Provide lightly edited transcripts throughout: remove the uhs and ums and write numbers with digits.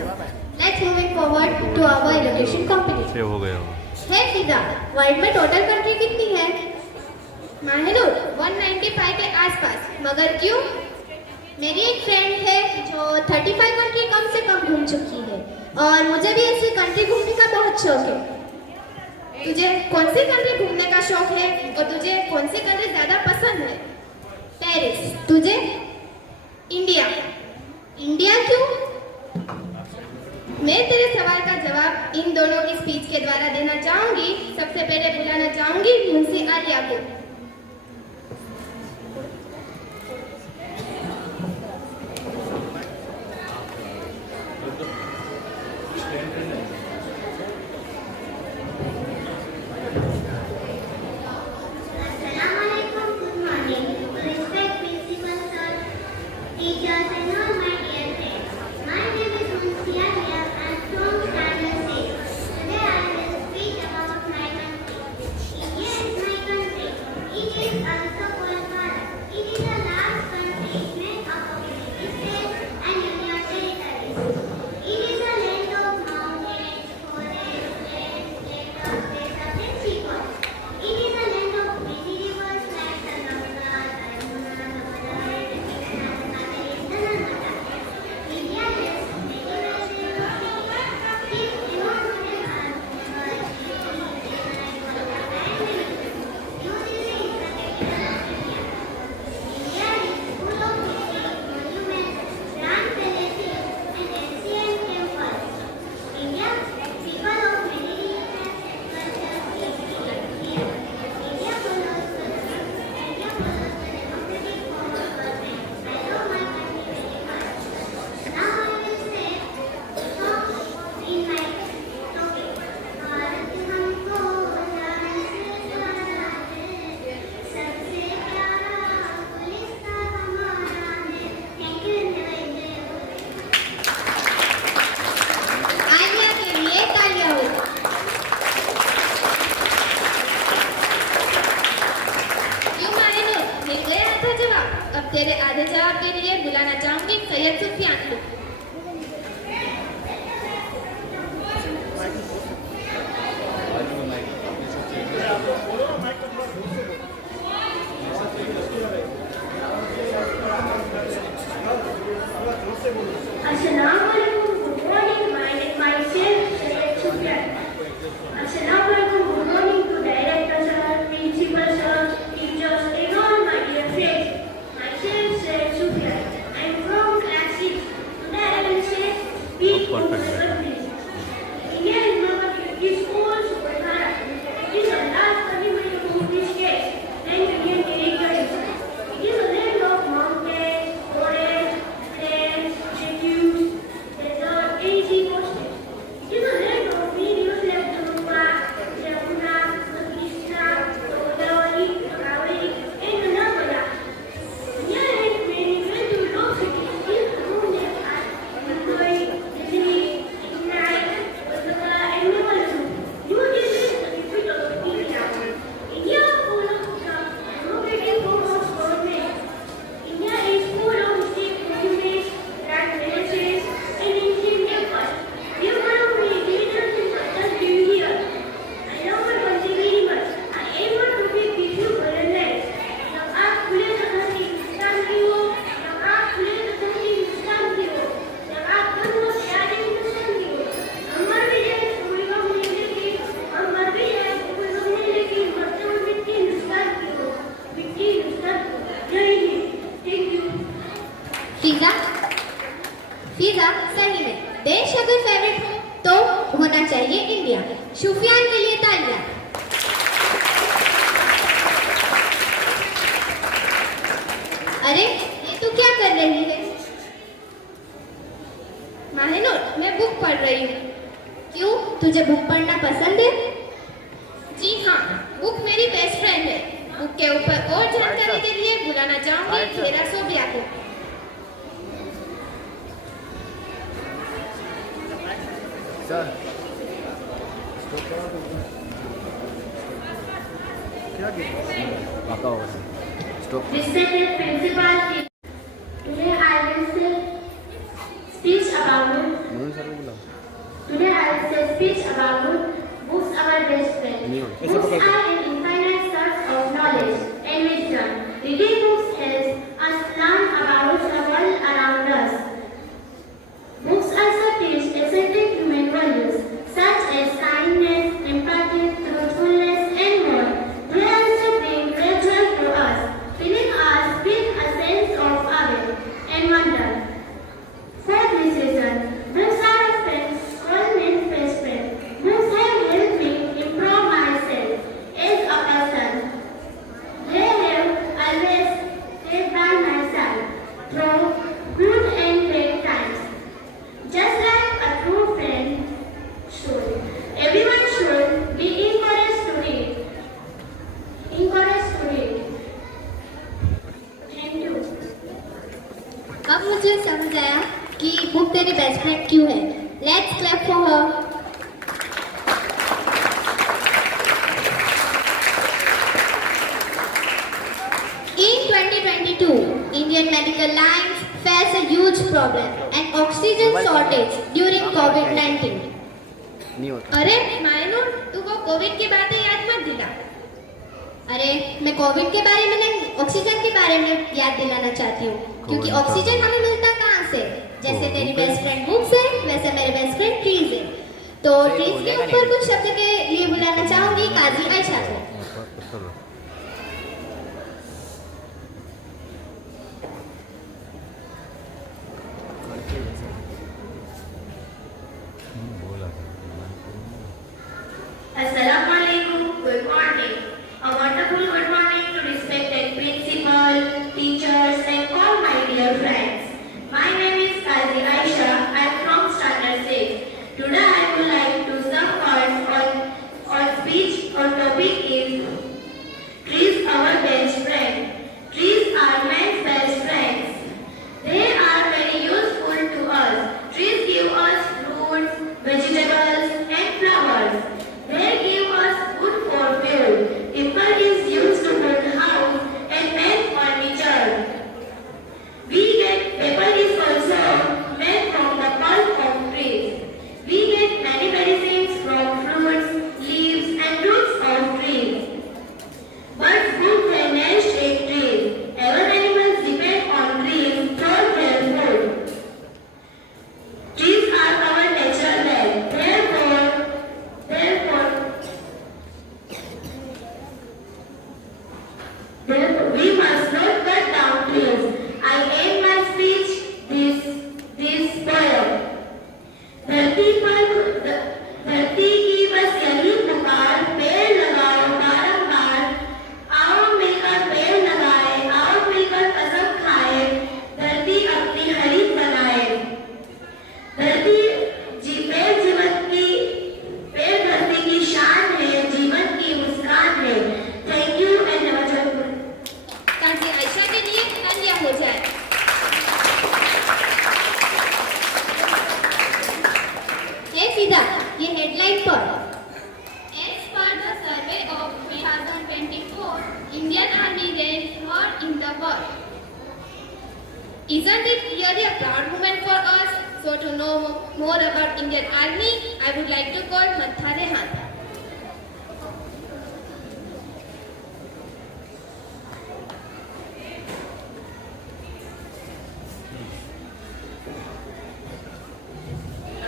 Let's moving forward to our elocution competition. Save हो गया वो। है फिजा, वर्ल्ड में टोटल कंट्री कितनी है? माहिनुर 195 के आसपास, मगर क्यों? मेरी एक फ्रेंड है जो 35 कंट्री कम से कम घूम चुकी है और मुझे भी ऐसी कंट्री घूमने का बहुत शौक है। तुझे कौन सी कंट्री घूमने का शौक है और तुझे कौन सी कंट्री ज्यादा पसंद है? पेरिस। तुझे? इंडिया। इंडिया क्यों? मैं तेरे सवाल का जवाब इन दोनों की स्पीच के द्वारा देना चाहूंगी। सबसे पहले बुलाना चाहूंगी मुंशी आलिया को। तेरे आधे जवाब के लिए बुलाना चाहूंगी सैयद सुफियान को। फिजा सही में देश अगर फेवरेट हो तो होना चाहिए इंडिया। सुफियान के लिए तालियां। अरे ये तू क्या कर रही है? माहिनुर मैं बुक पढ़ रही हूँ। क्यों, तुझे बुक पढ़ना पसंद है? जी हाँ, बुक मेरी बेस्ट फ्रेंड है। बुक के ऊपर और जानकारी के लिए बुलाना चाहूंगी घेरा सोबिया को। Respected principal, today I will speak about Today I will say speech about books, our best friend. Books are an infinite source of knowledge and wisdom. Reading books helps us learn about the world around us. Books also teach essential human values such as kindness, empathy, truthfulness, and more. They also bring great joy to us, filling us with a sense of awe and wonder. For this reason, books are a friend, always best friend. Books have helped me improve myself as a person. They have always stayed by my side through good and bad times. Just like a true friend should. Everyone should be encouraged to read. Encouraged to read. Thank you. अब मुझे समझ आया कि book तेरी best friend क्यों है. Let's clap for her. In 2022, Indian medical lines face a huge problem and oxygen shortage during COVID-19. अरे मायनू, तू वो कोविड की बातें याद मत दिला. अरे मैं कोविड के बारे में नहीं, ऑक्सीजन के बारे में याद दिलाना चाहती हूँ, क्योंकि ऑक्सीजन हमें मिलता कहाँ से? जैसे तेरी बेस्ट फ्रेंड बुक्स है, वैसे मेरे बेस्ट फ्रेंड ट्रीज है. तो ट्रीज के ऊपर कुछ शब्द के लिए बुलाना चाहूंगी काजी आयशा को. Assalamualaikum. Good morning. A wonderful good morning to respected principal, teachers, and all my dear friends. My name is Kazi Aisha. I am from Standard 6. Today I would like to some words on speech on topic is trees our best friend. Trees are man's best friends. They are very useful to us. Trees give us fruits, vegetables, and flowers. They give us wood for fuel. Paper is used to build house and make furniture. We get paper is also made from the pulp of trees. We get many medicines from fruits, leaves, and roots of trees. Birds build their nest in trees. Our animals depend on trees for their food. Trees are our natural bed. Therefore, we must not cut down trees. I end my speech this poem. धरती की बस यही पुकार, पेड़ लगाओ बारंबार. आओ मिलकर पेड़ लगाए, आओ मिलकर कसम खाए, धरती अपनी हरित बनाए. धरती पेड़ धरती की शान है, जीवन की मुस्कान है. थैंक यू एंड नमस्कार. काजी आयशा के लिए तालियां हो जाए. हे फिदा, ये हेडलाइन पर. As per the survey of 2024, Indian Army ranks third in the world. Isn't it really a proud moment for us? So to know more about Indian Army, I would like to call Matha Rehan.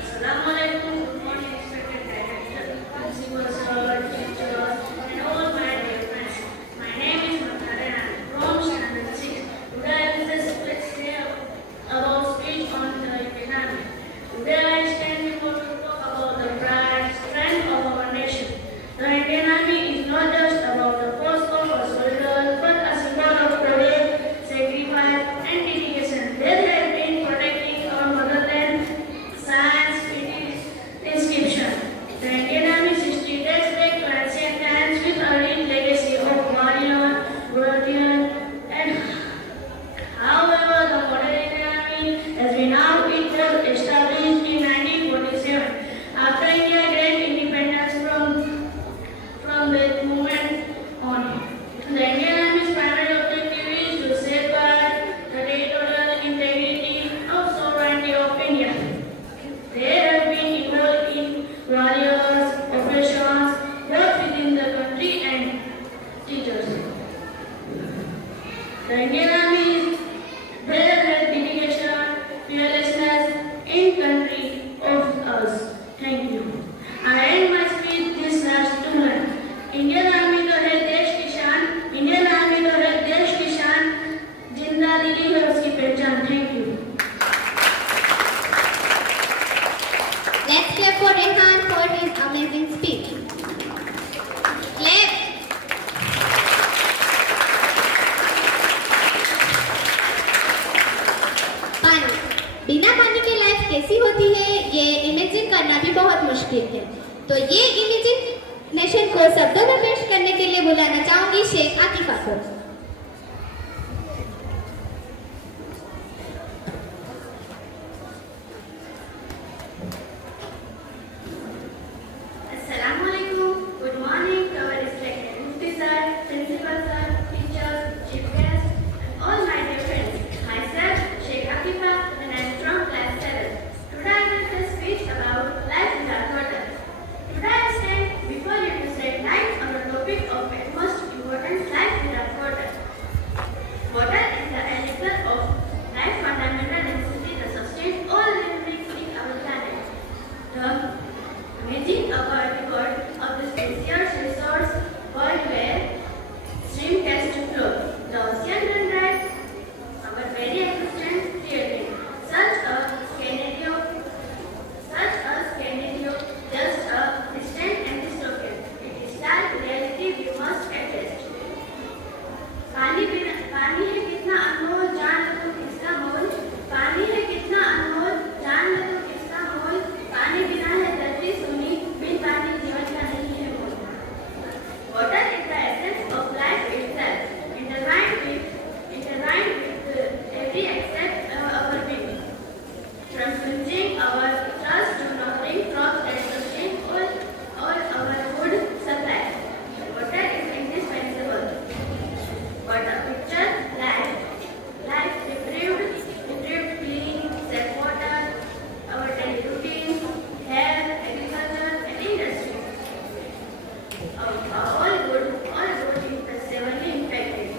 Assalamualaikum. Good morning, respected director, principal sir, teachers, and all my dear friends. My name is Matharena from Standard 6. Today I will just say about speech on the economy. Today I stand before to talk about the pride, strength of our nation. in country of us. Thank you. I end my speech this last to learn. Indian Army तो है देश की शान, Indian Army तो है देश की शान, जिंदा दिली है उसकी पहचान. Thank you. Let's clap for Rehan for his amazing speech. Clap. पानी. बिना पानी के लाइफ कैसी होती है ये इमेजिन करना भी बहुत मुश्किल है. तो ये इमेजिनेशन को शब्दों में पेश करने के लिए बुलाना चाहूंगी शेख आतिफा को. Assalamualaikum. Good morning to our respected Mufti sir, Principal sir, teachers, chief guests, and all my dear friends. Myself, Sheikh Akifa, and I am from class 7. Today I will give a speech about life without water. Today I stand before you to shed light on the topic of utmost importance, life without water. Water is the elixir of life, fundamental necessity that sustains all living things in our planet. The imagine a record of this precious resource world where stream tends to flow. The ocean run dry, our very existence created. Such a scenario, just a distant and dystopian. It is that reality we must attest. पानी है कितना अनमोल, जान लो तुम इसका मोल. पानी है कितना अनमोल, जान लो तुम इसका मोल. पानी बिना है धरती सुनी, बिन पानी जीवन का नहीं है मोल. Water is the essence of life itself, intertwined with every aspect of our being. From quenching our thirst to nurturing crops that sustain all our food supply. Water is indispensable. But a picture, life deprived clean, safe water, our daily routines, health, agriculture, and industry. All good is severely impacted.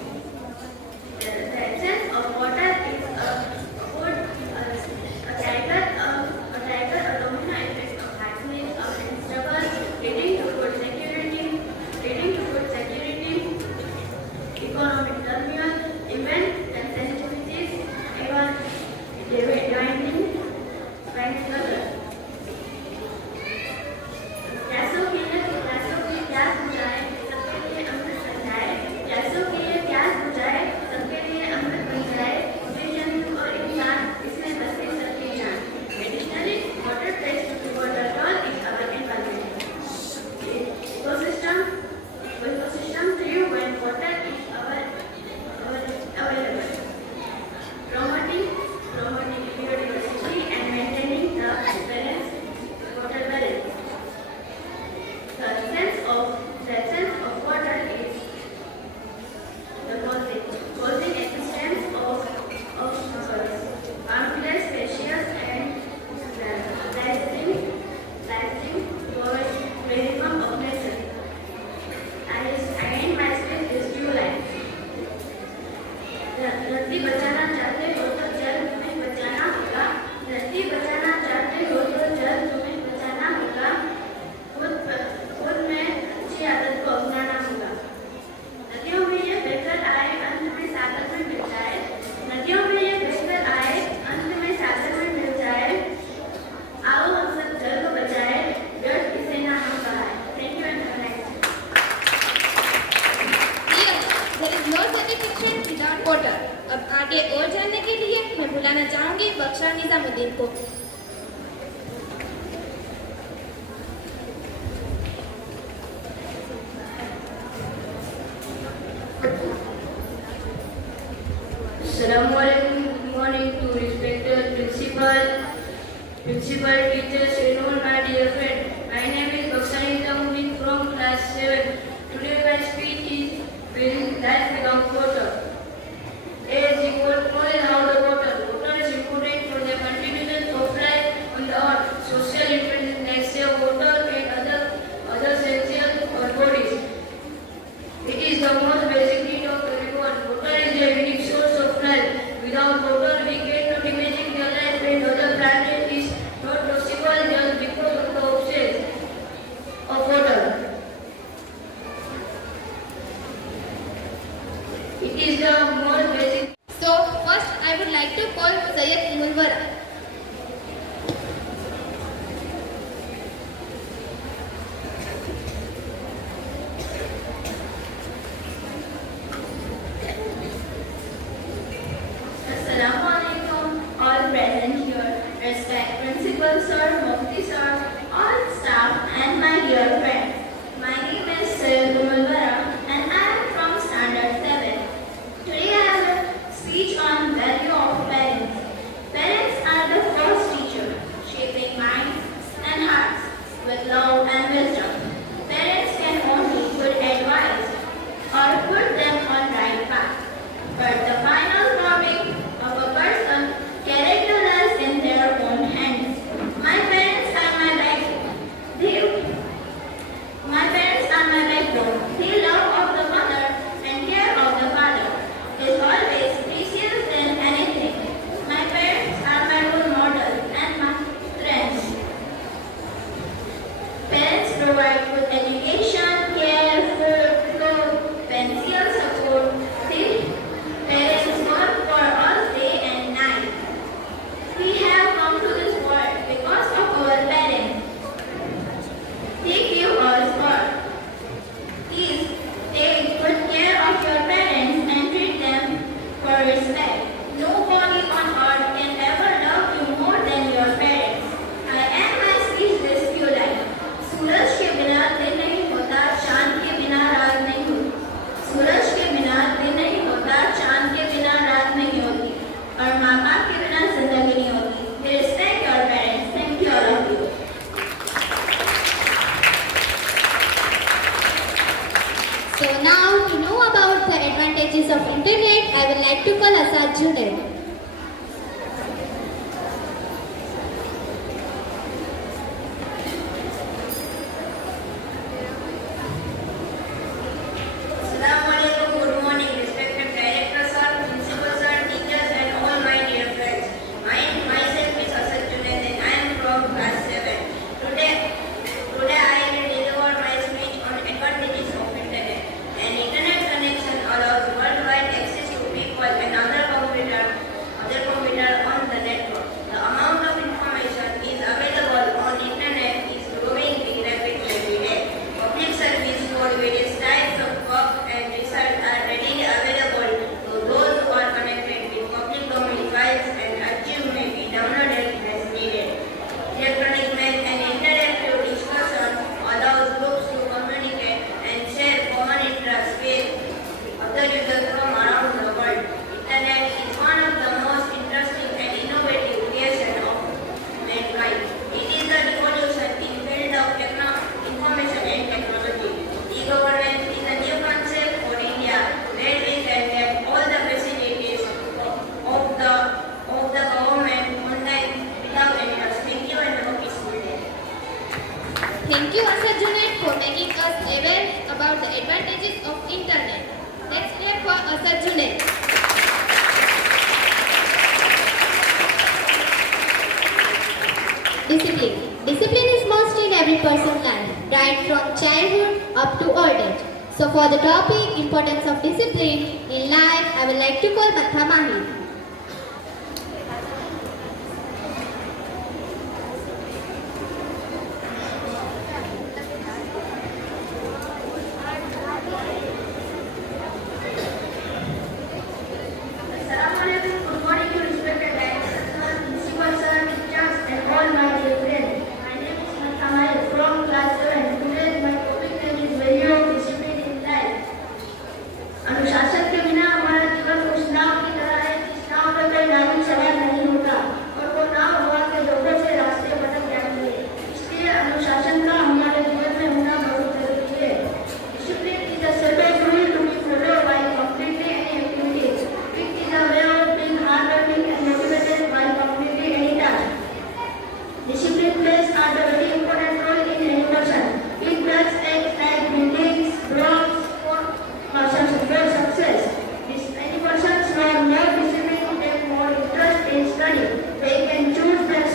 The essence of water is a domino effect of hygiene, of struggle, leading to food security, economic turmoil, event and sensitivities, even dividing other. प्यासों के लिए प्यास बुझाए, सबके लिए अमृत बन जाए. प्यासों के लिए प्यास बुझाए, सबके लिए अमृत बन जाए. जीव-जंतु और इंसान इसमें बसे सबकी जान. Additionally, water plays a pivotal role in our environment. Ecosystem thrive when water is available, promoting biodiversity and maintaining the water balance. The essence of water is the causing existence of countless species and lasting minimum of nature. I end my speech with few lines. धरती बचाना चाहते हो तो जल तुम्हें बचाना होगा. धरती बचाना चाहते हो तो जल तुम्हें बचाना होगा. खुद में अच्छी आदत को अपनाना होगा. नदियों में ये बहकर आए, अंत में सागर में मिल जाए. नदियों में ये बहकर आए, अंत में सागर में मिल जाए. आओ हम सब जल को बचाए, व्यर्थ इसे ना हम बहाए. Thank you and have a nice day. There is no satisfaction without water. अब आगे और जानने के लिए मैं बुलाना चाहूंगी बख्शा निजामुद्दीन को. Assalamualaikum. Good morning to respected principal, teachers, and all my dear friends. My name is Baksani Nizamuddin from class 7. Today my speech is life without water. As you all know how the water is important for the continuation of life on the earth. Social influences like say water and other essential for bodies. It is the most basic need of everyone. Water is a unique source of life. Without water, we cannot imagine the life and other planet is Principal Sir, Mufti Sir, all staff and my dear friends. My name is Sayed Umulwara and I am from Standard 7. Today I have a speech on value of parents. Parents are the first teacher, shaping minds and hearts with love and wisdom. Parents can only good advice or put them on right path. But the final forming of a person character lies in their own hands. My parents are my backbone. My parents are my backbone. The love of the mother and care of the father is always precious than anything. My parents are my role model and my strength. Parents provide good education, care, food, clothes, pencil support. Parents work for us day and night. We have come to this world because of our parents. They give us birth. Please take good care of your parents and treat them for respect. Nobody on earth can ever love you more than your parents. I end my speech with few lines. सूरज के बिना दिन नहीं होता, चांद के बिना रात नहीं होती. सूरज के बिना दिन नहीं होता, चांद के बिना रात नहीं होती, और माँ बाप के बिना जिंदगी नहीं होती. We respect your parents. Thank you all of you. So now to know about the advantages of internet, I would like to call Asad Junaid. Assalamualaikum, good morning, respected director sir, principal sir, teachers and all my dear friends. Myself is Asad Junaid and I am from class 7. Today I will deliver my speech on advantages of internet. An internet connection allows worldwide access to people and other computer on the network. The amount of information is available on internet is growing rapidly every day. Public service for various types of work and research are readily available to those who are connected with public domain files, and archive may be downloaded as needed. Electronic mail and interactive discussion allows groups to communicate and share common interests with other users from around the world. Internet is one of the most interesting and innovative creations of mankind. It is a revolution in field of information and technology. E-government is a new concept for India, where we can get all the facilities of the government online without any cost. Thank you and have a peaceful day. Thank you Asad Junaid for making us aware about the advantages of internet. Let's clap for Asad Junaid. Discipline. Discipline is must in every person's life, right from childhood up to old age. So for the topic importance of discipline in life, I would like to call Matha Mahir. Assalamualaikum, good morning, you respected director sir, principal sir, teachers and all my dear friends. My name is Mathamai from class 7. Today my topic name is value of discipline in life. अनुशासन के बिना हमारा जीवन उस नाव की तरह है जिस नाव में कोई नाविक सवार नहीं होता और वो नाव हवा के झोंकों से रास्ते भटक जाती है. इसलिए अनुशासन का हमारे जीवन में होना बहुत जरूरी है. Discipline is a set of rules to be followed while completing any activities. It is a way of being hardworking and motivated while completing any task. Discipline plays a very important role in any person. It does act like buildings, blocks for success. Any persons who are more disciplined take more interest in study. They can choose their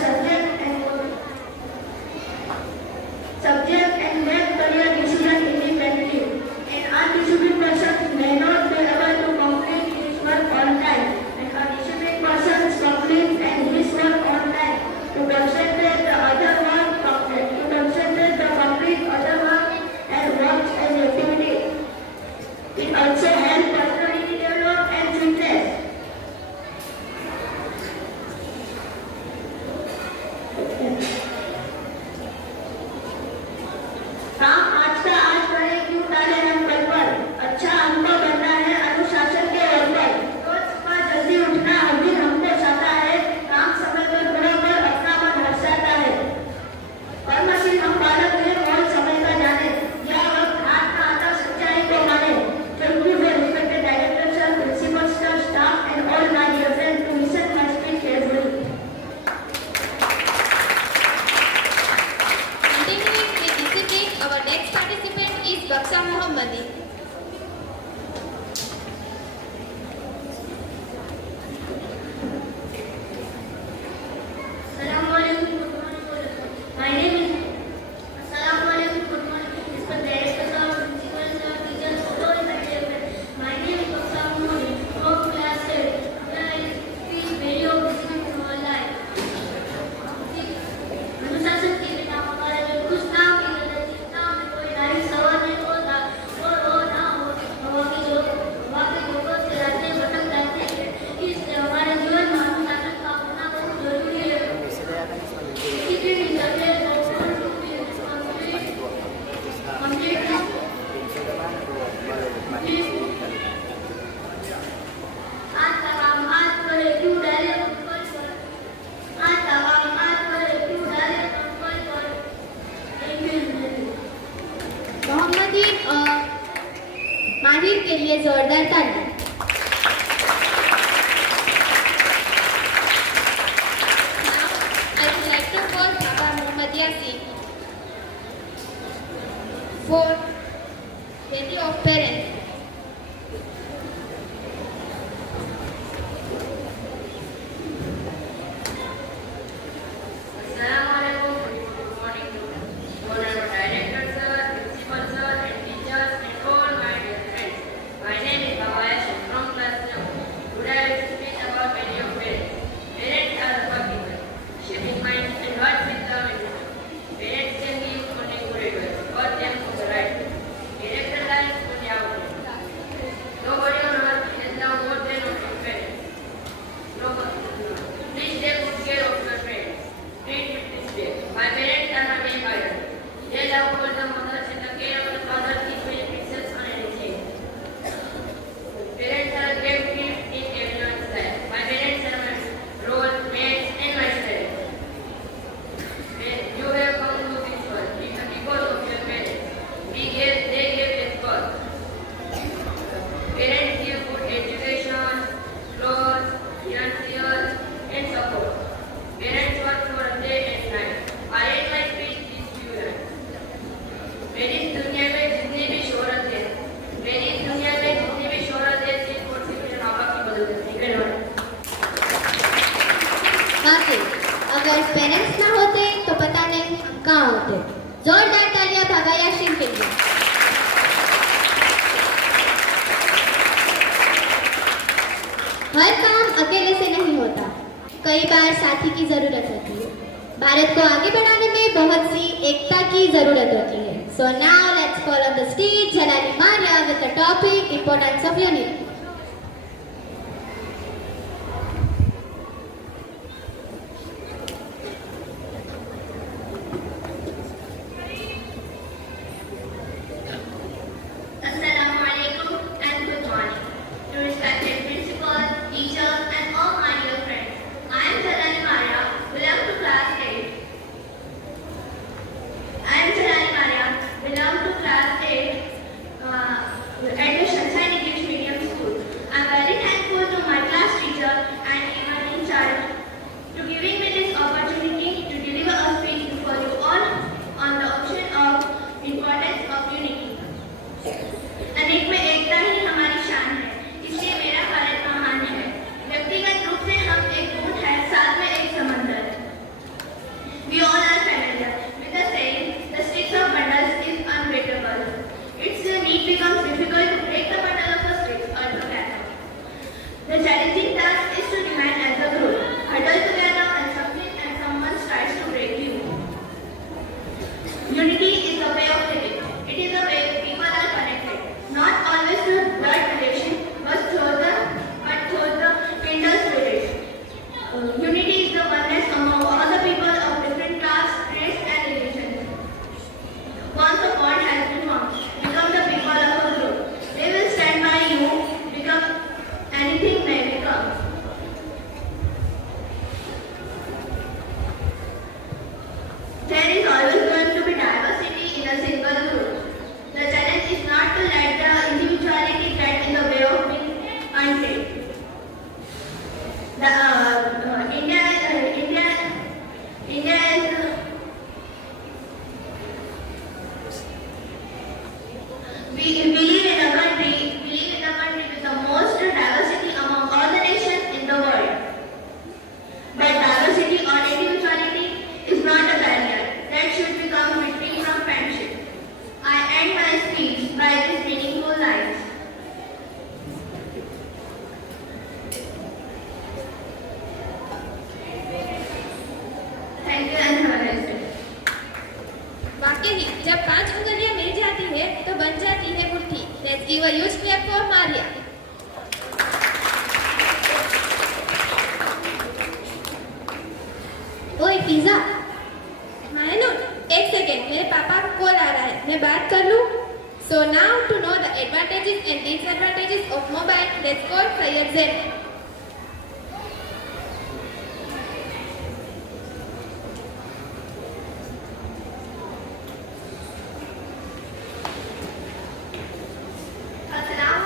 subject and make career decisions independently. An undisciplined person may not be able to complete his work on time, and a disciplined person completes his work on time to concentrate the complete other work माहिर के लिए जोरदार ताली। I would like to call Baba Mohammad Yasin for Lady of Parents. Assalamualaikum. Good morning to Honorable Director Sir, Principal Sir, and teachers, and all my dear friends. My name is Bhavesh from class 2. Today I will speak about value of parents. Parents are the people, shaping minds and hearts with love and wisdom. Parents can give only good advice, or them for the right way. Direct the life on the outlet. Nobody on earth has loved more than of your parents. Nobody. Please take good care of your parents. Treat with respect. My parents are my main guide. Their love for the mother and the care of the father is very precious and enriching. Parents are a great gift in everyone's life. My parents are my role mates and my strength. You have come to this world because of your parents. They gave us birth. Parents give good education, clothes, financial, and support. Parents work for a day and night. I end my speech this few lines. मेरी इस दुनिया में जितनी भी शोहरत है, मेरी इस दुनिया में जितनी भी शोहरत है, सिर्फ और सिर्फ मेरे माँ बाप की बदौलत है। धन्यवाद। वाकई अगर पेरेंट्स ना होते तो पता नहीं हम कहाँ होते। जोरदार तालियां बाबा यासीन के लिए। हर काम अकेले से नहीं होता, कई बार साथी की जरूरत होती है। भारत को आगे बढ़ाने में बहुत सी एकता की जरूरत होती है। So now let's call on the stage Jalali Maria with the topic importance of unity. Assalamualaikum and good morning to respected principal, teachers, and all my dear friends. I am Jalani Maria, belong to class 8. At the Sunshine English Medium School. I am very thankful to my class teacher and even in charge to giving me this opportunity to deliver a speech before you all on the option of importance of unity. अनेक में एकता ही हमारी शान है, इसलिए मेरा भारत महान है। व्यक्तिगत रूप से हम एक दूत है, साथ में एक समंदर। We all are familiar with the saying, the sticks of bundles is unbreakable. Its need becomes difficult to break the bundle of the sticks altogether. The challenging task is to remain as a group, huddle together and succeed and someone tries to break you. Unity is a way of living. It is a way people are connected. Not always through blood relation, but through the kindred spirit. Unity is the oneness among all the people of different class, race, and religion. Once a bond has been formed, become the people of a group. They will stand by you, become anything may become. There is always going to be diversity in a single group. The challenge is not to let the individuality get in the way of being unfit. India is we believe in a country with the most diversity among all the nations in the world. But diversity or individuality is not a barrier that should become between from friendship. I end my speech by these meaningful lines. Thank you and have a nice day. वाकई जब 5 उंगलियां मिल जाती है तो बन जाती है मुट्ठी। Let's give a huge clap for Maria. ओए पिज्जा मायनू, एक सेकेंड, मेरे पापा का कॉल आ रहा है, मैं बात कर लूं। So now to know the advantages and disadvantages of mobile, let's call Syed Zain. Assalamu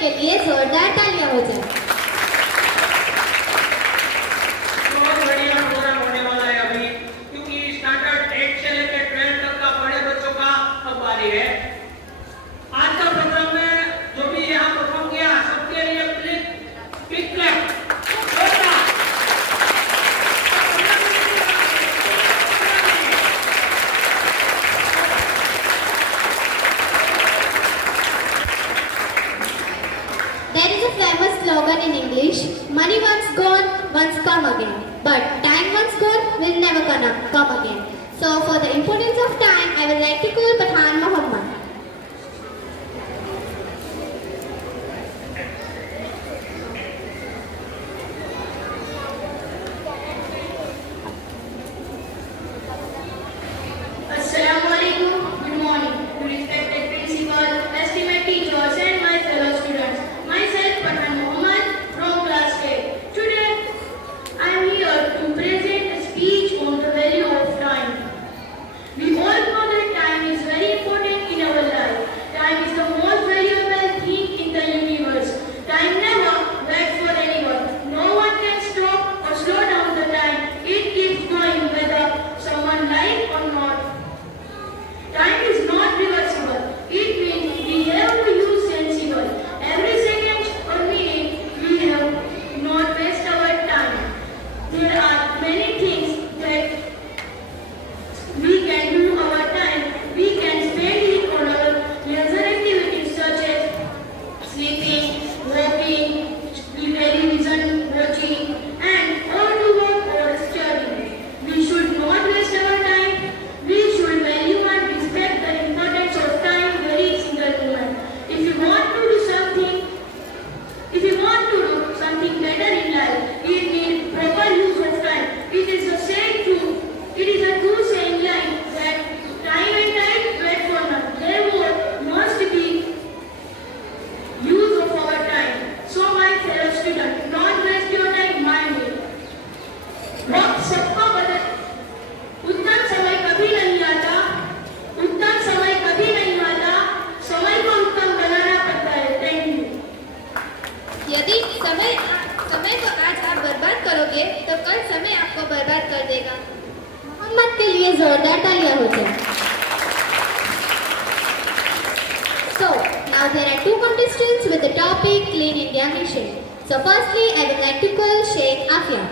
के लिए जोरदार तालियां हो जाए। बहुत बढ़िया प्रोग्राम होने वाला है अभी, क्योंकि स्टैंडर्ड 8 से लेकर 12 तक का बड़े बच्चों का अब बारी है। आज का प्रोग्राम में जो भी यहाँ परफॉर्म किया सबके लिए big clap. There is a famous slogan in English, money once gone, once come again. But time once gone will never come again. So for the importance of time, I would like to call Pathan Muhammad. Assalamualaikum. Good morning. Respected principal, esteemed teachers, and my fellow students. Myself, Pathan Mohammed, from class 8. Today, I am here to present a speech on the value of time. We all know that time is very important in our life. Time is the most valuable thing in the universe. Time never waits for anyone. No one can stop or slow down the time. It keeps going whether someone likes or not. Time is not reversible. It means we have to use sensible. Every second or minute we have not waste our time. There are many things that we can do our time. We can spend it on our leisure activities such as sleeping, walking, television watching, and or to work or studying. We should not waste our time. We should value and respect the importance of time very single moment. If you want to do something better in life, it needs proper use of time. It is a true saying line that time and tide wait for none. Therefore, must be use of our time. So my fellow students, not waste your time, mind it. वक्त सबका बदल उत्तम समय कभी नहीं आता, समय को उत्तम बनाना पड़ता है। Thank you. यदि समय को आज आप बर्बाद करोगे तो कल समय आपको बर्बाद कर देगा। मोहम्मद के लिए जोरदार तालियां हो जाए। So now there are two contestants with the topic Clean India Mission. So firstly, I would like to call Sheikh Afia.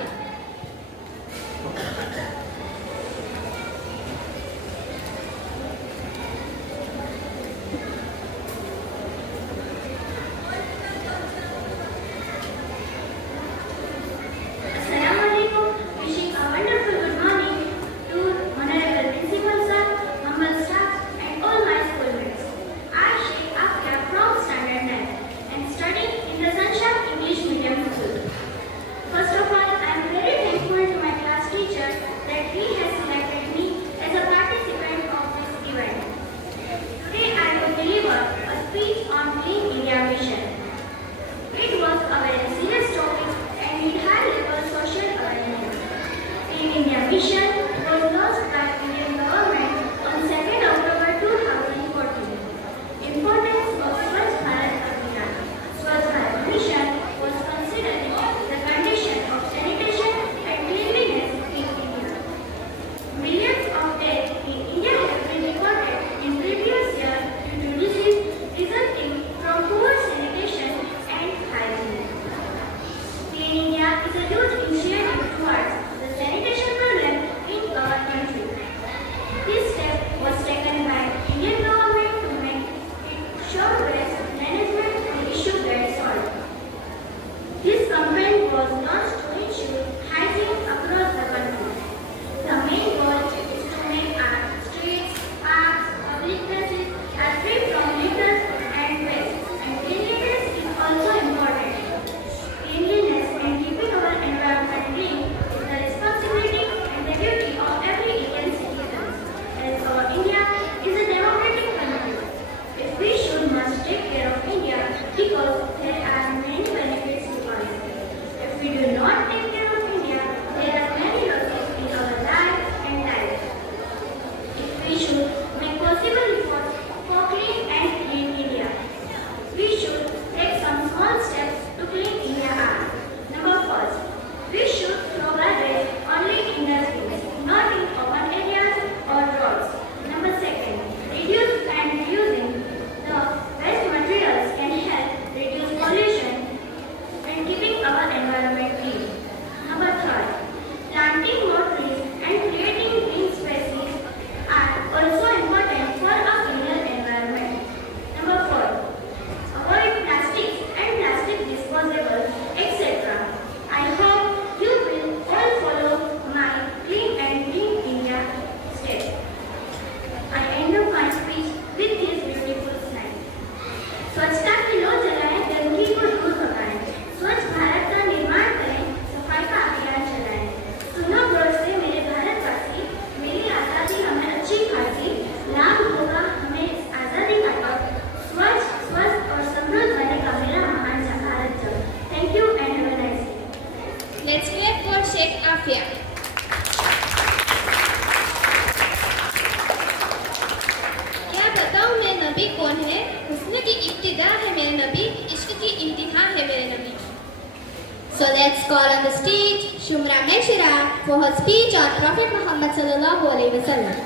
Assalamualaikum. Wishing a wonderful good morning to Honorable Principal Sir, humble staff, and all my schoolmates. I, Sheikh Afia from Standard 9 and studying in the Sunshine English Medium School. First of all, I am निगाह है मेरे नबी, इश्क की इंतहा है मेरे नबी. So let's call on the stage Shumra Meshira for her speech on Prophet Muhammad sallallahu alaihi wasallam.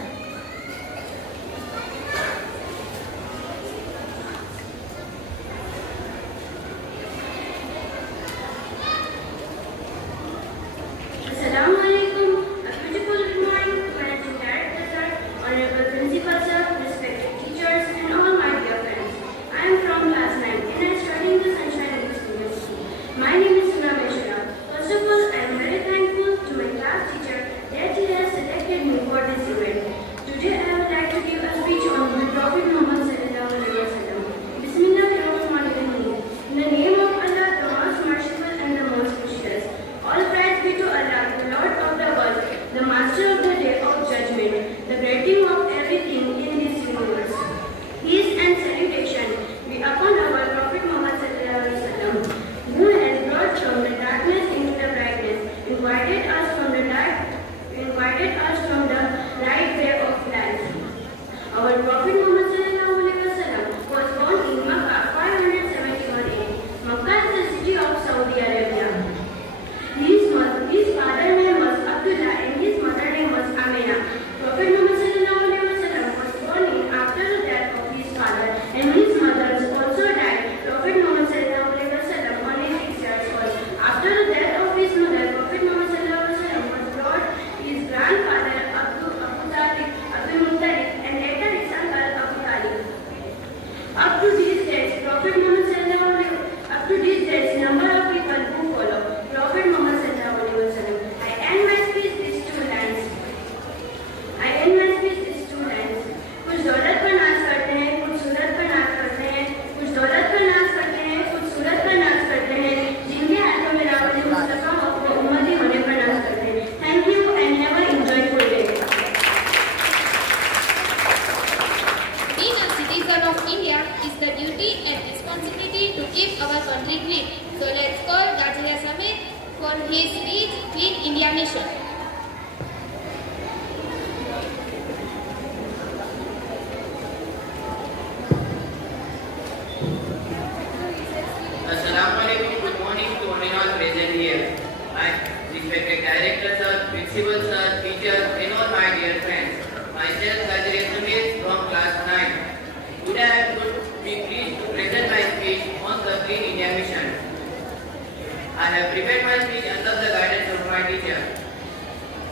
Assalamu alaikum. A beautiful good morning to Managing Director sir, Honorable Principal sir, respected teachers, and all my dear friends. I am from class 9 and I study in the Sunshine English University. My name is Suna Meshra. First of all, I am very thankful to my class teacher that he has selected me for this event. Today I would like to give a speech on the Prophet Muhammad sallallahu alaihi wasallam. Bismillahirrahmanirrahim. In the name of Allah, the most merciful and the most gracious. All praise be to Allah, the Lord of the world, the Master of the Day of Judgment, the creator of everything in this universe. Peace and salutation be upon our Prophet Muhammad sallallahu alaihi wasallam, who has brought from the darkness into the brightness, invited us from the right way of life. Our Prophet Muhammad sallallahu alaihi wasallam was born in Makkah 571 AD. Makkah is the city of Saudi Arabia. His father name was Abdullah and his mother name was Amina. Prophet Muhammad sallallahu alaihi wasallam was born in after the death of his father and his mother also died. Prophet Muhammad sallallahu alaihi wasallam only 6 years old. After the death of his mother, Prophet Muhammad sallallahu alaihi wasallam was brought his grandfather Abu Muttalib and later his uncle Abu Talib. Up to these days, number of people who follow Prophet Muhammad sallallahu alaihi wasallam. I end my speech these two lines. कुछ दौलत पर नाज करते हैं, कुछ सूरत पर नाज करते हैं, कुछ दौलत पर नाज करते हैं, कुछ सूरत पर नाज करते हैं, जिनके हाथों में रावली मुस्तफा और उम्मती होने पर नाज करते हैं. Thank you and have a enjoyable day. Being a citizen of India is the duty and responsibility to keep our country clean. So let's call Gajia Samit for his speech, Clean India Mission. Assalamualaikum. Good morning to one and all present here. My respected director sir, principal sir, teachers, and all my dear friends. Myself, Gajia Samit from class 9. Today I would be pleased to present my speech on the Clean India Mission. I have prepared my speech under the guidance of my teacher.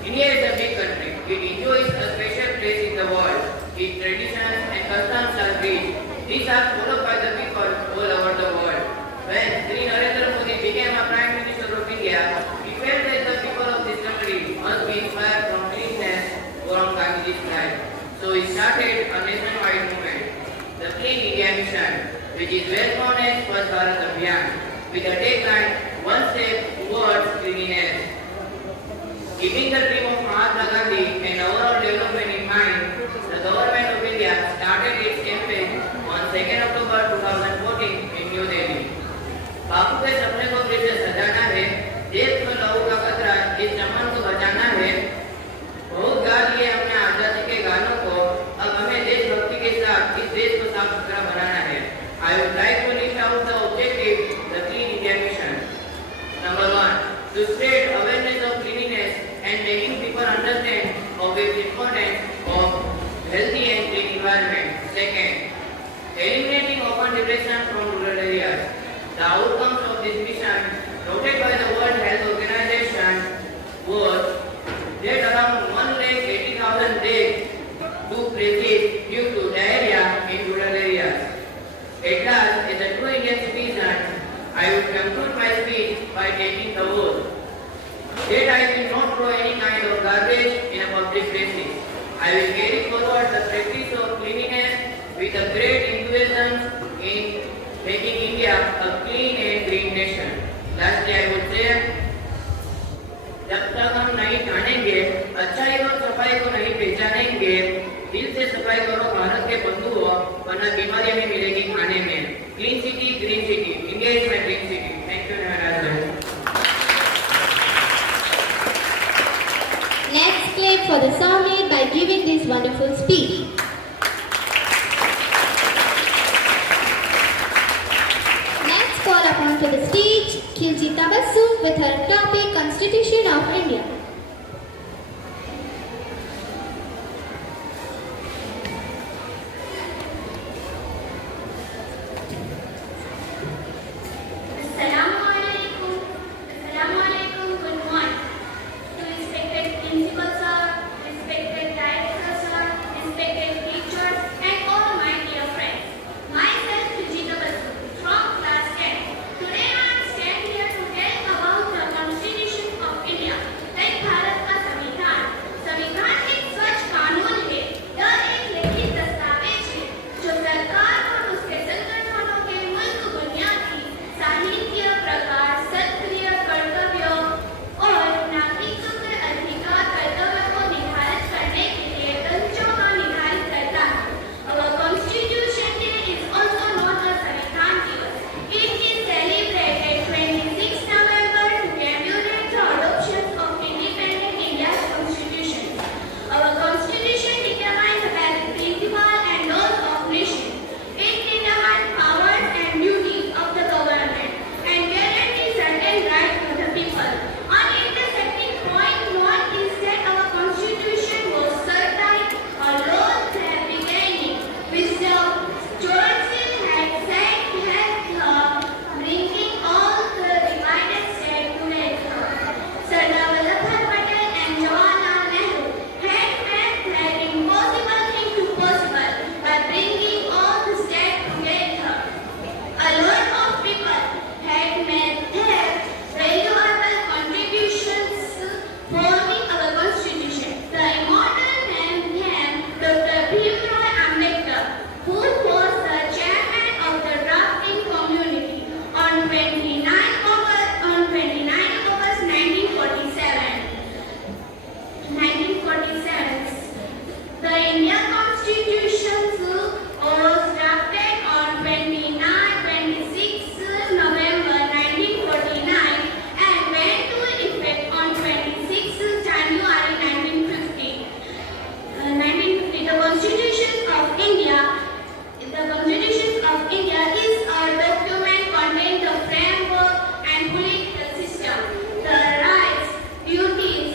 India is a big country. It enjoys a special place in the world. Its traditions and customs are rich. These are followed by the people all over the world. When Sri Narendra Modi became a Prime Minister of India, he felt that the people of this country must be inspired from cleanliness from Gandhiji's life. So he started a nationwide movement, the Clean India Mission, which is well known as Swachh Bharat Abhiyan, with the tagline, one step towards cleanliness. Keeping the dream of Mahatma Gandhi and overall development in mind, the government of India started its campaign on 2nd October 2014 in New Delhi. बापू के सपने को फिर से सजाना है, देश को लहू का कतरा इस चमन को बचाना है. बहुत गा लिए अपने आजादी के गानों को, अब हमें देशभक्ति के साथ इस देश को साफ सुथरा बनाना है. I would like to list out the objectives of the Clean India Mission. Number 1, to spread awareness of cleanliness and making people understand of its importance of healthy and clean environment. Second, eliminating open depression from rural areas. The outcomes of this mission, noted by the World Health Organization, was that around 180,000 deaths took place due to diarrhea in rural areas. At last, as a true Indian citizen, I would conclude my speech by taking the oath that I will not throw any kind of garbage in a public places. I will carry forward the practice of cleanliness with a great enthusiasm in making India a clean and green nation. Lastly, I would say, जब तक हम नहीं जानेंगे, अच्छाई और सफाई को नहीं पहचानेंगे, दिल से सफाई करो भारत के बंधुओं, वरना बीमारियां भी मिलेगी खाने में. Clean city, green city. India is my green city. Thank you very much. Let's clap for the Samit by giving this wonderful speech. onto the stage Khilji Tabassum with her topic Constitution of India. Assalamualaikum. Assalamualaikum. Good morning. To respected principal sir, respected director sir, respected teachers, and all my dear friends. Myself, Khilji Tabassum, from class 10. Today I am stand here to tell about the Constitution of India, like Bharat का संविधान. संविधान एक सच कानून है. यह एक लिखित दस्तावेज है जो सरकार और उसके संगठनों के मुल्क बुनियादी साहित्य प्रकार सक्रिय कर्तव्यों और नागरिकों के अधिकार कर्तव्यों को निर्धारित करने के लिए तंजों का निर्धारित करता है. Our Constitution Day is also known as संविधान दिवस. It is celebrated 26 November to commemorate the adoption of independent India's Constitution. Our Constitution determines the basic principles and laws of nation. It determines powers and duties of the government and guarantees certain rights to the people. On intersecting point one is that our Constitution was certain or laws have beginning, which the Churchill had said had bringing all the divided states together. Sardar Vallabhbhai Patel and Jawaharlal Nehru had made that impossible thing to possible by bringing all the states together. A lot of people had made their valuable contributions forming our Constitution. The immortal name Dr. Bhimrao Ambedkar, who was the chairman of the drafting community on 29 August 1947. The Indian Constitution was drafted on 26 November 1949 and went to effect on 26 January 1950. The Constitution of India is a document containing the framework and political system, the rights, duties,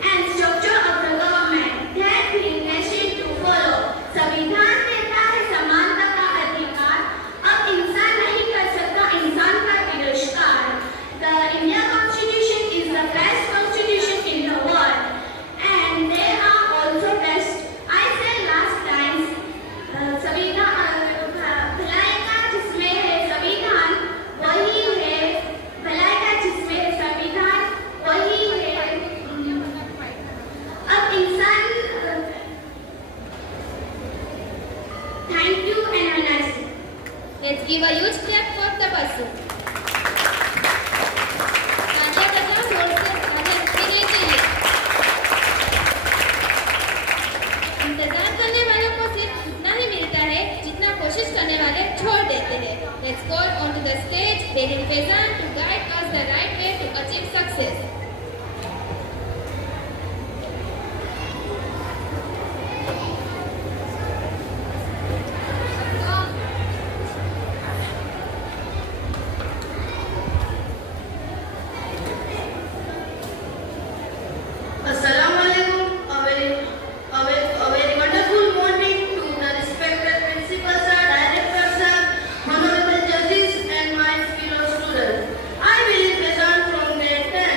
and structure of the government that the nation to follow. संविधान देता है समानता का अधिकार. अब इंसान नहीं कर सकता इंसान का तिरस्कार. The Indian Constitution is the best constitution in the world, and they are also best. I said last time, संविधान भलाई का जिसमें है संविधान वही है भलाई का जिसमें है संविधान वही है. अब इंसान Thank you and have a nice day. Let's give a huge clap for Tabassum. तालियां बजाओ जोर से तालियां देने के लिए. इंतजार करने वालों को सिर्फ उतना ही मिलता है जितना कोशिश करने वाले छोड़ देते हैं. Let's go on to the stage Behil Faizan to guide us the right way to achieve success. Assalamualaikum. A very wonderful morning to the respected principal sir, director sir, honorable judges, and my fellow students. I will present from grade 10.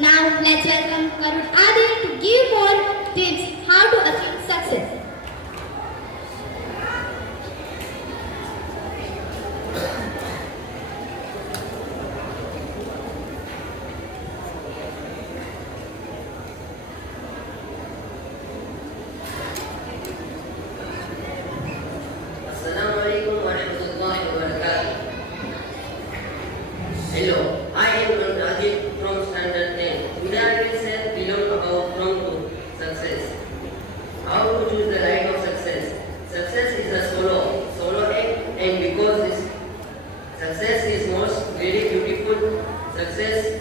Now let's welcome Karun Adi to give more tips how to achieve success. Assalamualaikum warahmatullahi wabarakatuh. Hello, I am Rajit from Standard 10. Today I will say below about from to success. How to choose the right of success. Success is a solo act, and because this success is most very beautiful, success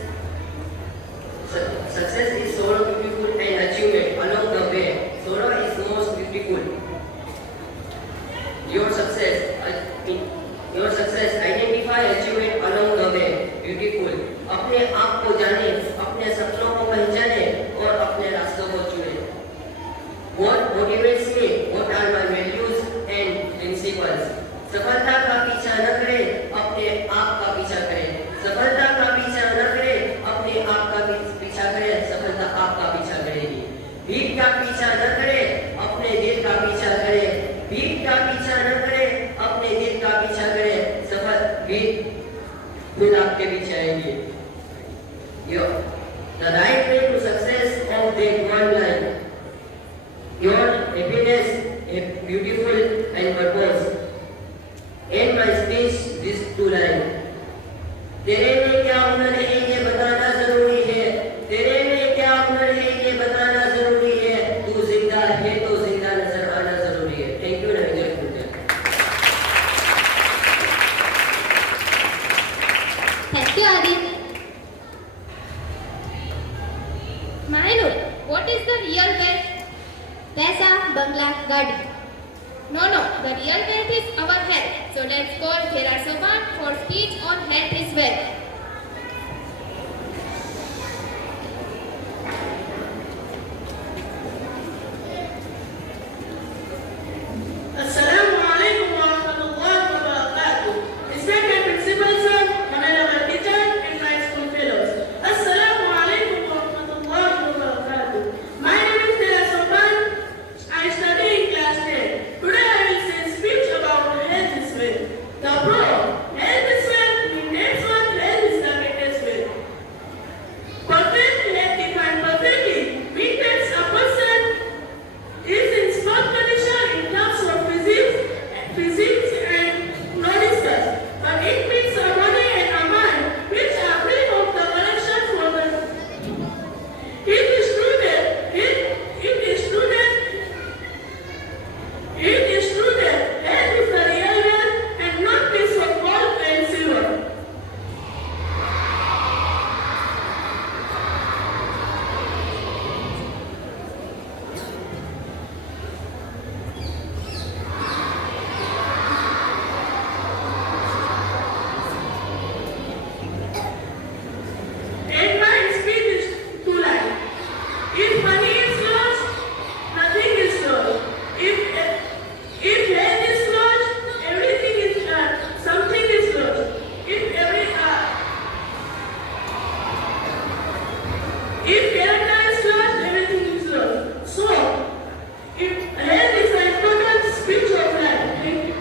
is solo beautiful and achievement along the way. Solo is most beautiful. Your success identify achievement along the way. Beautiful. अपने आप को जाने, अपने सपनों को पहचाने और अपने रास्तों को चुने. What motivates me? What are my values and principles? सफलता का पीछा न करें, अपने आप का पीछा करें. सफलता का पीछा न करें, अपने आप का पीछा करें. सफलता आपका पीछा करेगी. भीड़ का पीछा न करें, अपने दिल का पीछा करें. भीड़ का पीछा न करें, अपने दिल का पीछा करें. सफल भीड़ खुद आपके पीछे आएंगे. The right way to success of that one line. Your happiness is beautiful and purpose. In my speech, these two lines. तेरे में क्या हुनर है ये बताना जरूरी है. तेरे में क्या हुनर है ये बताना जरूरी है. तू जिंदा है तो जिंदा नजर आना जरूरी है. Thank you. Thank you, Adi. Mahenur, what is the real wealth? Paisa, bangla, gadi. No, the real wealth is our health. So let's call Khera Soban for speech on health is wealth. Assalamu alaikum wa rahmatullahi wa barakatuh. Respected principal sir, honorable teacher, and my school fellows. Assalamu alaikum wa rahmatullahi wa barakatuh. My name is Khera Soban. I study in class 10. Today I will say a speech about health is wealth. The pro, health is wealth, means that's what health is the greatest wealth. Perfect health defined perfectly means that a person is in strong condition in terms of physics and knowledge, but it means a body and a mind which are free of the correction for the. It is true that health is the real wealth and not piece of gold and silver. And my speech is two lines. If money is lost, nothing is lost. If health is lost, everything is something is lost. If character is lost, everything is lost. So, if health is an important speech of life. Thank you.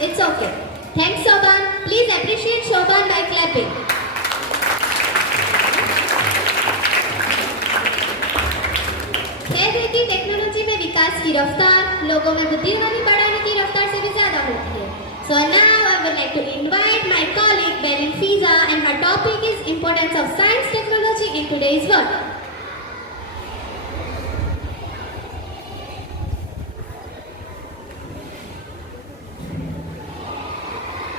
It's okay. Thanks, Soban. Please appreciate Soban by clapping. खेद है कि technology में विकास की रफ्तार लोगों में बुद्धिमानी बढ़ाने की रफ्तार से भी ज्यादा होती है. So now I would like to invite my colleague Berin Fiza, and her topic is importance of science technology in today's world.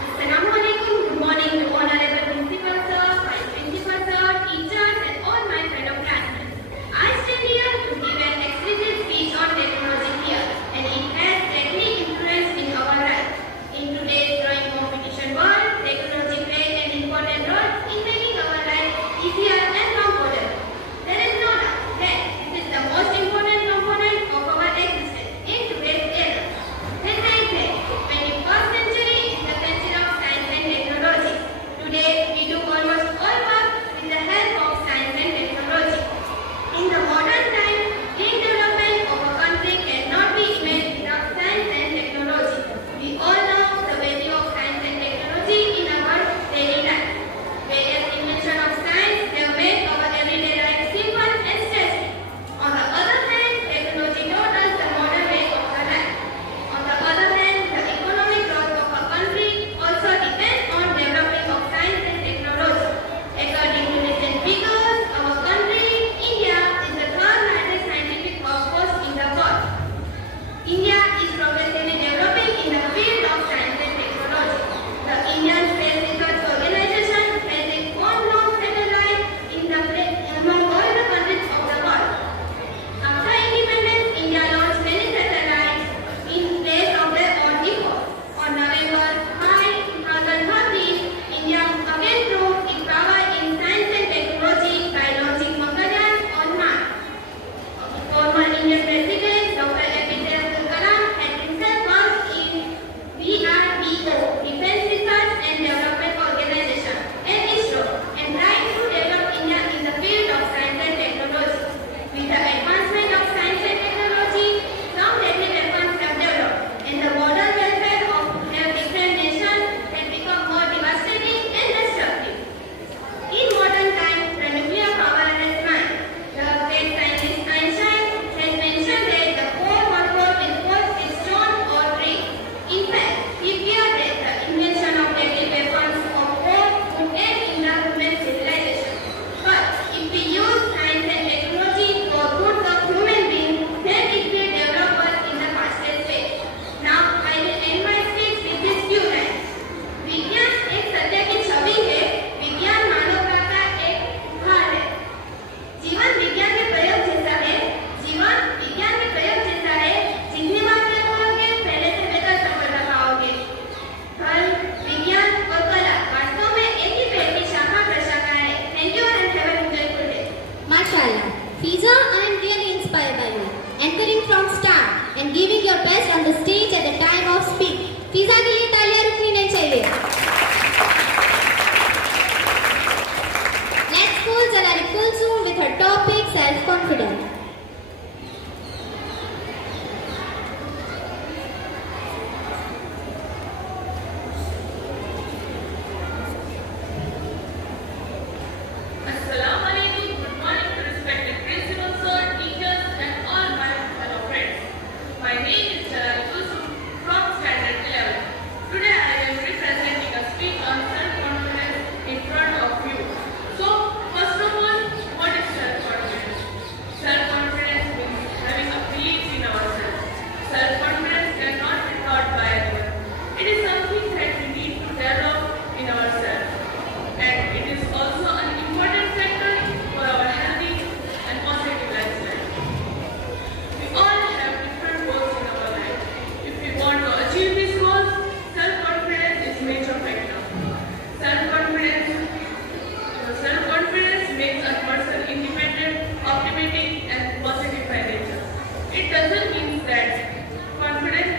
Assalamu alaikum. Good morning to honorable principal sir, vice principal sir, teachers, and all my fellow classmates. I stand here to give an exquisite speech on technology here, and it has greatly influenced in our life. In today's drawing competition world, technology plays an important role in making our life easier and more modern. doesn't mean that confident,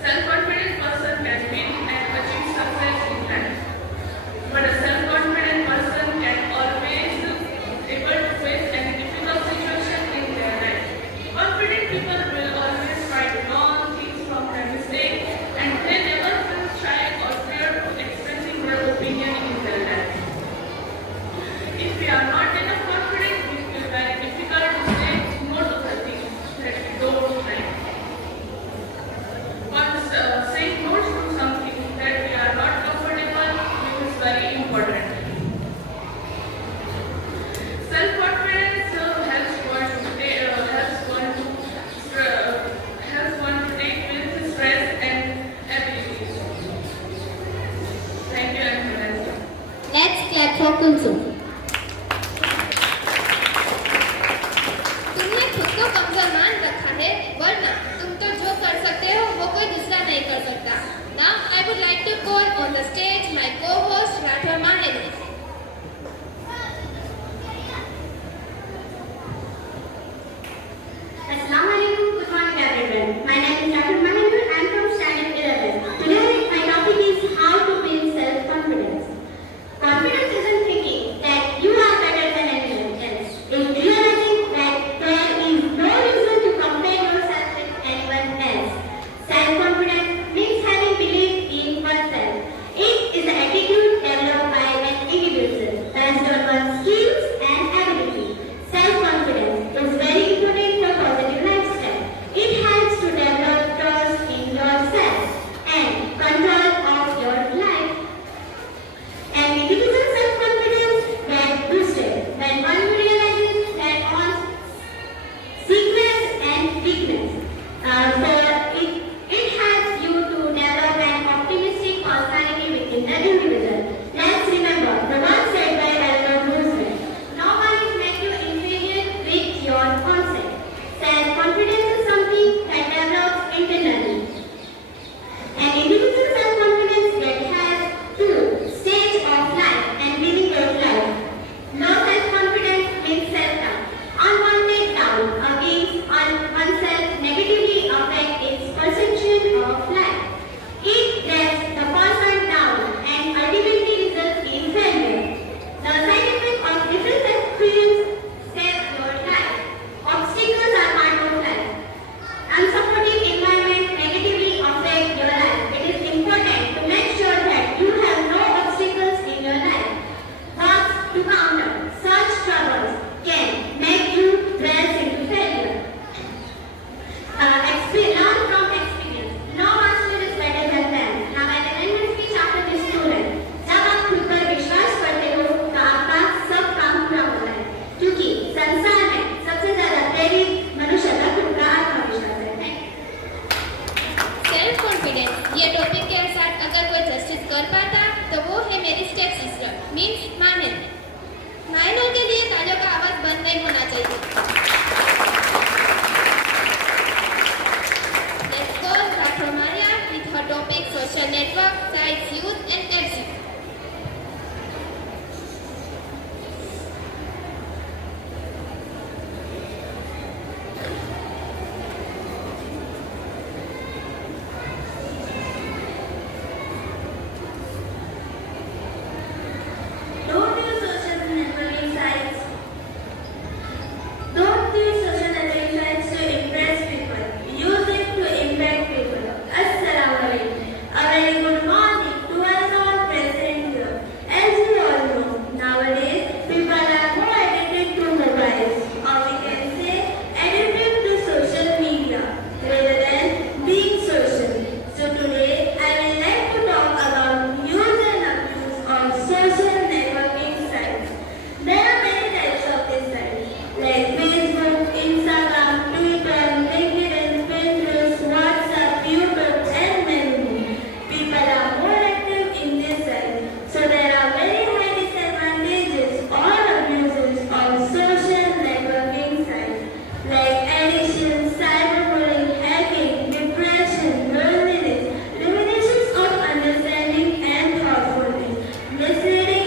self-confident person can win and achieve success in life. But a self-confident person can always able to face any difficult situation in their life. Confident people will always try to learn things from their mistakes and they never feel shy or fear to expressing their opinion in their life. If we are not enough confident, we feel very difficult to say no to the things that we don't like. Once saying no to something that we are not comfortable with is very important. Self-confidence helps one to take with stress and abilities. Thank you and have a nice day. Let's clap for Kulsum. तुमने खुद को कमजोर मान रखा है, वरना तुम तो जो कर सकते हो वो कोई दूसरा नहीं कर सकता. Now I would like to call on the stage my co-host Rathor Maheli. Assalamu alaikum. Good morning, everyone. My name is Dr. Mahendu. I am from Standard 11. Today, my topic is how to build self-confidence. Confidence isn't thinking that you are better than anyone else. It's realizing that there is no reason to compare yourself with anyone else. Self-confidence means having belief in oneself. It is the attitude developed by an individual based on one's skills and ability. Self-confidence is very important for positive lifestyle. It helps to develop trust in yourself and control of your life. An individual self-confidence gets boosted when one realizes that one's secrets and weakness. It helps you to develop an optimistic personality within the individual. Let's remember the one said by Eleanor Roosevelt: "No one is make you inferior with your concept." Self-confidence is something that develops internally. An individual self-confidence that has two stages of life and living your life. Low self-confidence means self-doubt. Unwanted doubt against oneself negatively affect its perception of life. It drags the person down and ultimately results in failure. The side effect of different experience save your life. Obstacles are part of life. Unsupportive environment negatively affect your life. It is important to make sure that you have no obstacles in your life. Works to counter such troubles can make you press into failure. Learn from experience. No one student is better than them. Now I will end my speech after this student. जब आप खुद पर विश्वास करते हो तो आपका सब काम पूरा होता है, क्योंकि संसार में सबसे ज्यादा प्रेरित मनुष्य का खुद का आत्मविश्वास है. सेल्फ कॉन्फिडेंस ये टॉपिक के साथ अगर कोई जस्टिस कर पाता तो वो है मेरी स्टेप सिस्टर मीन्स माहिल. माहिलों के लिए तालियों का आवाज बंद नहीं होना चाहिए. Let's call Dr. Maria with her topic social network, sites, youth and FC. Don't use social networking sites. Don't use social networking sites to impress people. Use it to impact people. Assalamu alaikum. A very good morning to us all present here. As we all know, nowadays people are more addicted to mobiles, or we can say addicted to social media rather than being social. So today I will like to talk about use and abuse of social networking sites. There are many types of these sites like Facebook, Instagram, Twitter, LinkedIn, Pinterest, WhatsApp, YouTube and many more. People are more active in these sites. So there are very high disadvantages or abuses of social networking sites like addiction, cyberbullying, hacking, depression, loneliness, limitations of understanding and thoughtfulness, misleading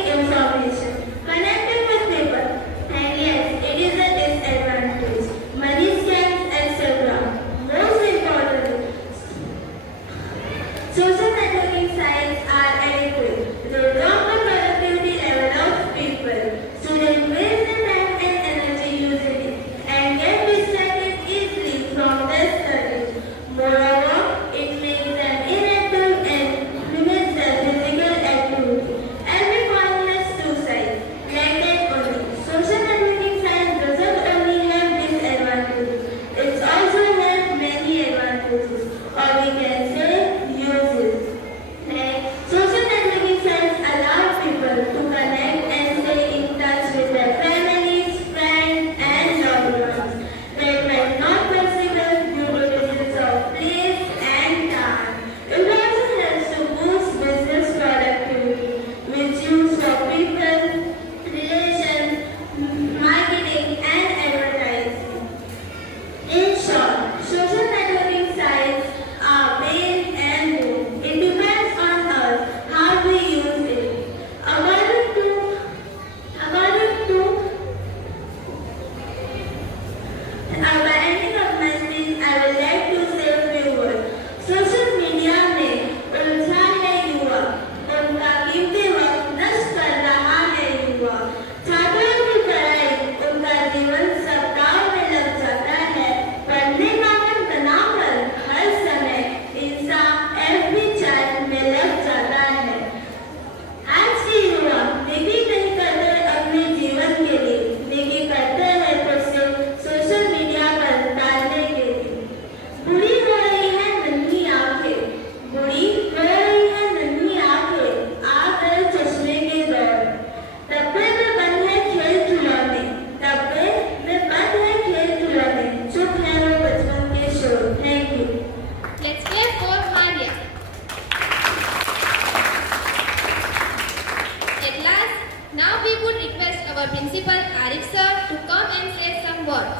we would request our principal Arif sir to come and say some words.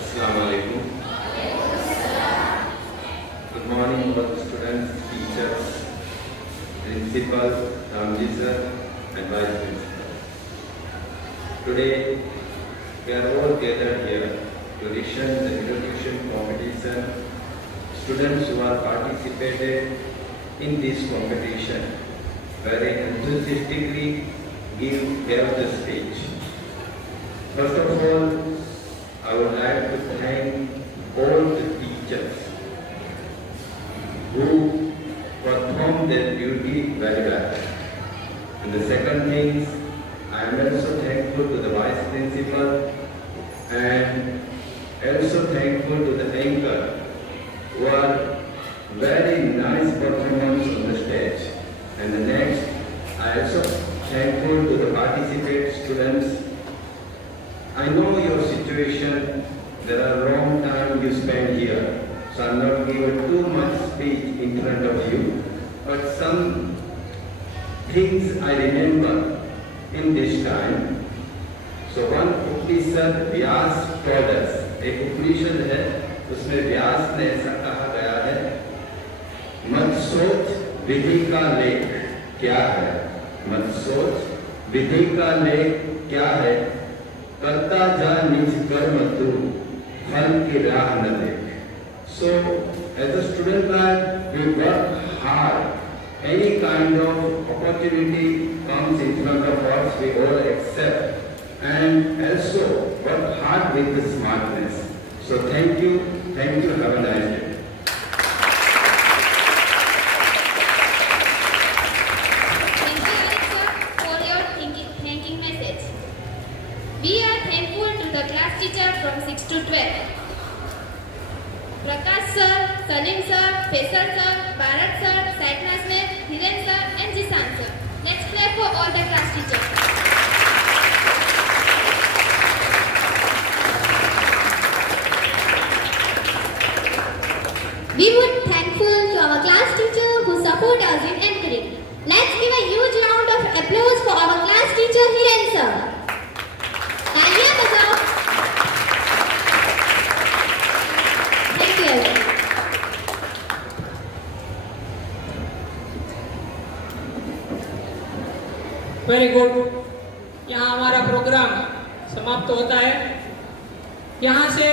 Assalamu alaikum. Good morning, all the students, teachers, principal, Ramji sir, and vice principal. Today, we are all gathered here to listen the elocution competition. Students who are participated in this competition very enthusiastically gave the speech. First of all, I would like to thank all the teachers who performed their duty very well. And the second thing, I am also thankful to the vice principal and also thankful to the anchor who are very nice performance on the stage. And the next, I also thankful to the participating students. I know your situation, there are long time you spend here, so I'm not giving too much speech in front of you, but some things I remember in this time. So one Upanishad Vyas told us, एक उपनिषद है, उसमें व्यास ने ऐसा कहा गया है, मत सोच विधि का लेख क्या है, मत सोच विधि का लेख क्या है, करता जा निज कर्म तू फल की राह न देख. So as a student life, we work hard. Any kind of opportunity comes in front of us, we all accept and also work hard with the smartness. So thank you, have a nice day. Thank you, Arif sir, for your thanking message. We are thankful to the class teacher from 6 to 12. Prakash sir, Salim sir, Faisal sir, Bharat sir, site classmate, Hiren sir and Jisan sir. Let's clap for all the class teachers. We would thankful to our class teacher who support us in anchoring. Let's give a huge round of applause for our class teacher Hiren sir. Talia bajao. Thank you everyone. Very good. यहाँ हमारा programme समाप्त होता है. यहाँ से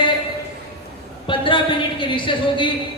15 minute की recess होगी.